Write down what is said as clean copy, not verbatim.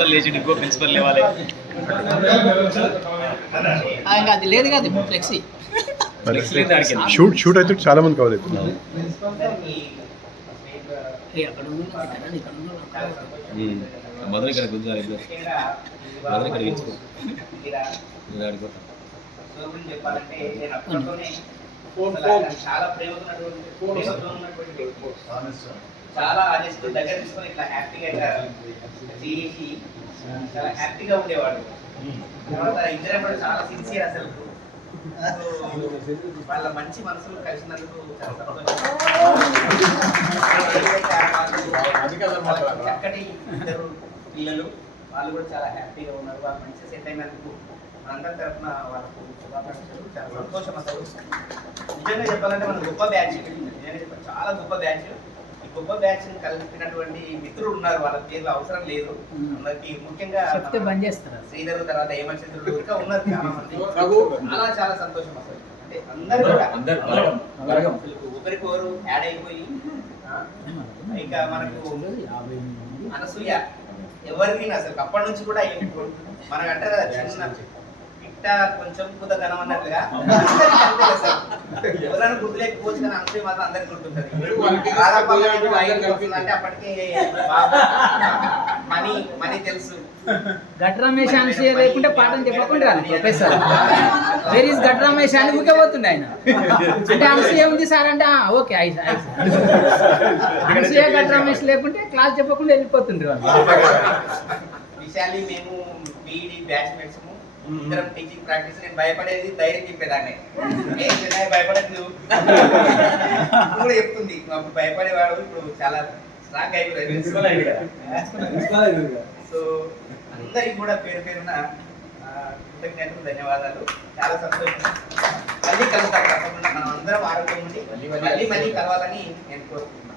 Principal లేచి ఇంకో principal లేవాలి. ఇంకా అది లేదు కదా ఇప్పుడు ఫ్లెక్సీ షూట్ అయితే చాలా మంది కవర్ అవుతున్నారు. మొదలు ఇక్కడ గుంజాలి, మొదలు ఇక్కడ గెలుచుకో. చెప్పాలంటే నేను అప్పట్లోనే చాలా ప్రేమతో ఉన్నటువంటి చాలా ఆనేస్ట్ దగ్గర తీసుకొని ఇట్లా హ్యాపీగా చేసి చాలా హ్యాపీగా ఉండేవాడు. తర్వాత ఇద్దరు కూడా చాలా సిన్సియర్ అసలు. వాళ్ళ మంచి మనసులు కలిసినందుకు చాలా సంతోషం. చక్కటి ఇద్దరు పిల్లలు, వాళ్ళు కూడా చాలా హ్యాపీగా ఉన్నారు. వాళ్ళు మంచిగా సెట్ అయినందుకు మనందరి తరఫున వాళ్ళకు శుభాకాంక్షలు. చాలా సంతోషం అసలు. నిజంగా చెప్పాలంటే మన గొప్ప బ్యాచ్, నిజంగా చెప్పాలి చాలా గొప్ప బ్యాచ్. ఈ గొప్ప బ్యాచ్ కలిపినటువంటి మిత్రులు ఉన్నారు, వాళ్ళ పేర్లు అవసరం లేదు అందరికి. ముఖ్యంగా శ్రీధర్, తర్వాత ఏమచంద్రుడు ఇంకా ఉన్నారు చాలా మంది. చాలా చాలా సంతోషం అసలు. అంటే అందరు కూడా ఒకరికొకరు యాడ్ అయిపోయి ఇక మనకు అనసూయ ఎవరికి అసలు అప్పటి నుంచి కూడా మనకు అంటారు కదా చిన్న ఇట్ట కొంచెం కుద ఘనం అన్నట్లుగా ఎవరైనా గుర్తులేకపోవచ్చు కానీ అనసూయ మాత్రం అందరికి గుర్తుంటది. అంటే అప్పటికి మనీ తెలుసు. గట్రమేష్ అనసూయ లేకుంటే పాఠం చెప్పకుండా ప్రొఫెసర్ వేర్ ఈస్ గట్రమేష్ అని ఊకపోతుండే ఆయన. అంటే అనసూయ ఉంది సార్ అంటే ఓకే అనసూయ గట్రమేష్ లేకుంటే క్లాస్ చెప్పకుండా వెళ్ళిపోతుండ్రు వాళ్ళు. విశాలి మేము బీఈడి బ్యాచ్ మేట్స్, ఇద్దరం టీచింగ్ ప్రాక్టీస్. నేను భయపడేది ధైర్యం చెప్పేదాన్ని, భయపడేది నువ్వు కూడా చెప్తుంది. అప్పుడు భయపడేవాడు, ఇప్పుడు చాలా స్ట్రాంగ్ అయిపోయింది. సో అందరికి కూడా పేరు పేరున కృతజ్ఞతలు, ధన్యవాదాలు. చాలా సంతోషం. మళ్ళీ కలుస్తాం తప్పకుండా. మనం అందరం ఆరోగ్యం ఉండి మళ్ళీ కలవాలని నేను కోరుకుంటున్నాను.